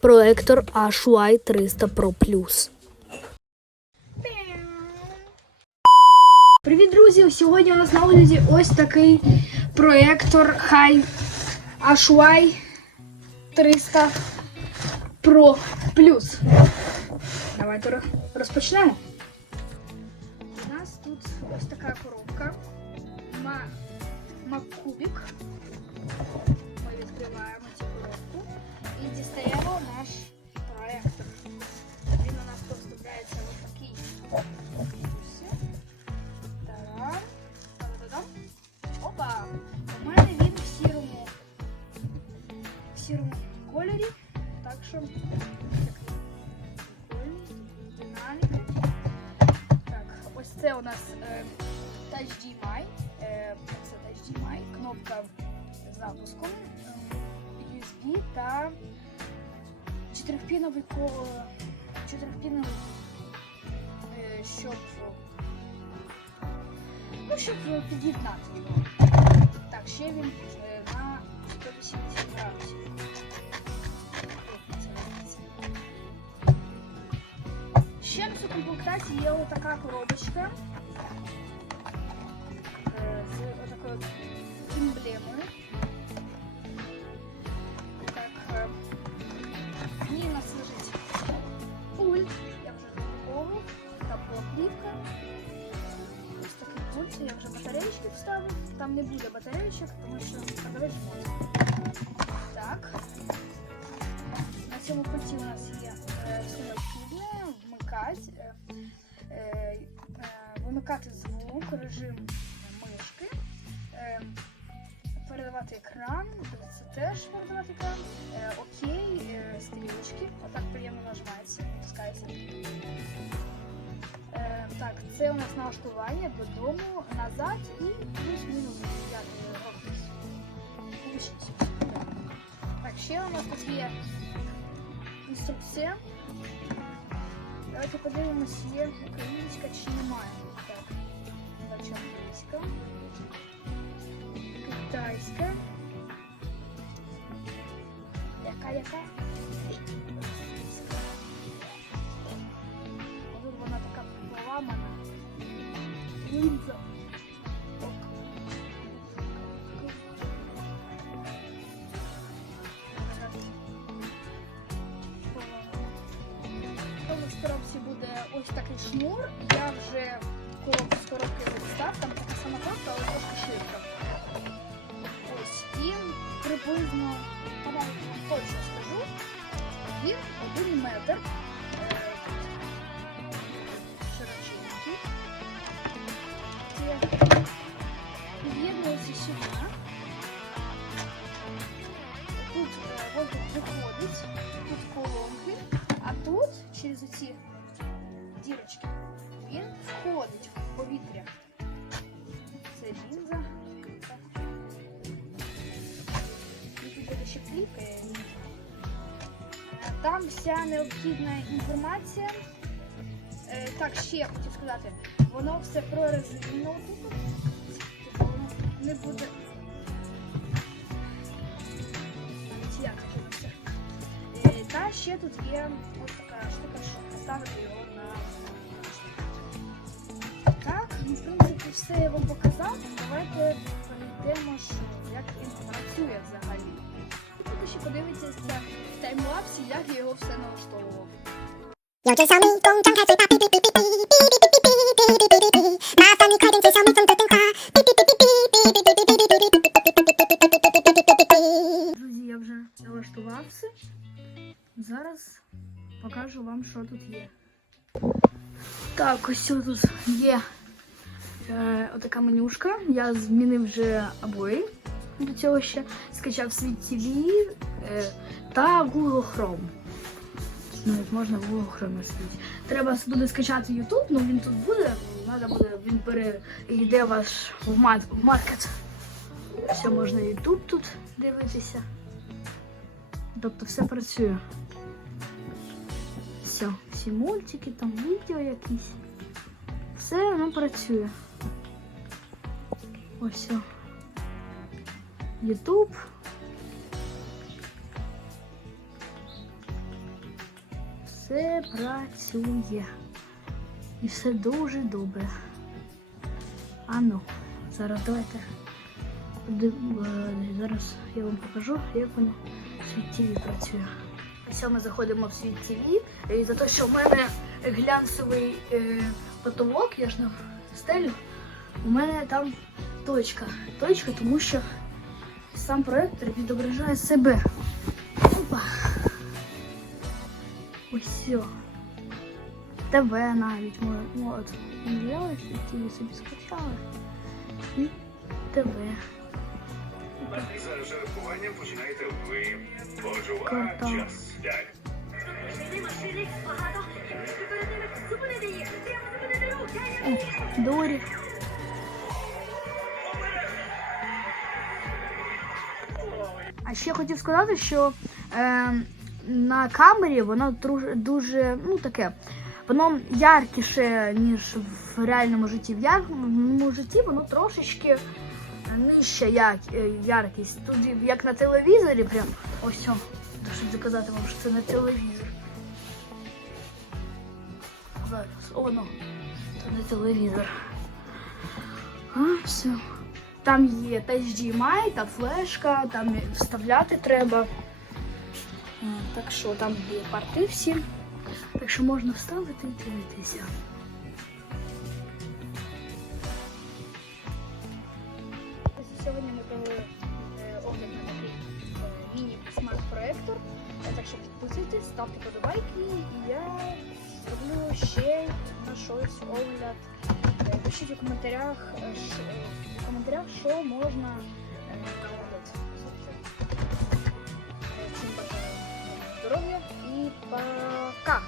проектор HY 300 Pro Plus. Привіт, друзі! Сьогодні у нас на огляді ось такий проектор Hi HY 300 Pro Plus. Давайте ро- розпочнемо. У нас тут ось така коробка. Ма... Маккубік. Сірому кольорі. Так що. Так, ось це у нас е, DMI. Е, це Touch DMI, кнопка з запуском, е, USB та чотирьохпіновий ко... чотирьохпіновий, е, щоб ну, щоб під'єднати його. Так, ще він е, на 180 градусів. Ще в цій комплектації є отака коробочка пульт, я вже батареєчки вставив. Там не буде батареєчок, тому що продавець може. Так. На цьому пульті у нас є е, все необхідне, вмикати, е, е, вимикати звук, режим мишки, передавати екран, це теж передавати екран, окей, е, стрілочки, отак приємно нажимається, натискається. Це у нас налаштування додому, назад і плюс-мінус. Так, ще у нас тут є інструкція. Давайте подивимось, є українська чи немає. Так, бачу англійська. Китайська. Яка яка? Ж коробці буде ось такий шнур. Я вже коробку з коробки дістав, там така сама коробка, але трошки ширка. Ось. І приблизно, по-моєму, точно скажу, він один метр. Там вся необхідна інформація. Е, Так, ще хотів сказати, воно все прорезинено тут. Не буде. Навіть я все. Е, Та ще тут є ось така штука, щоб поставити його на так, ну, в принципі, все я вам показав. Давайте перейдемо, що як він працює взагалі І поки що подивитися в таймлапсі, як я його все налаштовував. 有只小迷宫，张开嘴巴，哔哔哔哔哔哔哔哔哔哔哔哔哔，麻烦你快点接小蜜蜂的电话，哔哔哔哔哔哔哔哔哔哔哔哔哔哔哔哔哔哔哔哔哔哔。 Друзі, я вже налаштував все. Зараз покажу вам, що тут є. Так, ось тут є е, отака менюшка. Я змінив вже обої до цього ще. Скачав свій TV е, та Google Chrome. Навіть можна в Google Chrome сидіти. Треба буде скачати YouTube, ну він тут буде. Треба буде, він перейде ваш в, в маркет. Все можна YouTube тут дивитися. Тобто все працює. Все, всі мультики, там відео якісь. Все воно працює. Ось все. Ютуб. все працює. І все дуже добре. А ну, зараз давайте. е, Зараз я вам покажу, як воно в світ ТВ працює. Ось ми заходимо в світ ТВ. І за те, що в мене глянцевий е, потолок, я ж на стелю, у мене там точка. Точка, тому що сам проектор відображає себе. Опа. Все. ТВ навіть може. Ну, от, взяли ті собі скачали. І ТВ. За жеребкуванням починаєте ви. Отже, час. Далі. Дорі. А ще хотів сказати, що е, на камері воно дуже, ну таке, воно яркіше, ніж в реальному житті. В реальному житті воно трошечки нижча як, е, яркість. Тут як на телевізорі, прям ось о, щоб доказати вам, що це не телевізор. Зараз, оно. Це не телевізор. А, все. Там є та HDMI, та флешка, там вставляти треба. Так що там є порти всі. Так що можна вставити і дивитися. Сьогодні ми провели е, огляд на такий е, міні-смарт-проектор. Е, Так що підписуйтесь, ставте подобайки, і я зроблю ще на щось огляд. Е, Пишіть у коментарях, е, що, е, в коментарях, що можна е, на огляд. Е, Всім бажаю здоров'я і пока!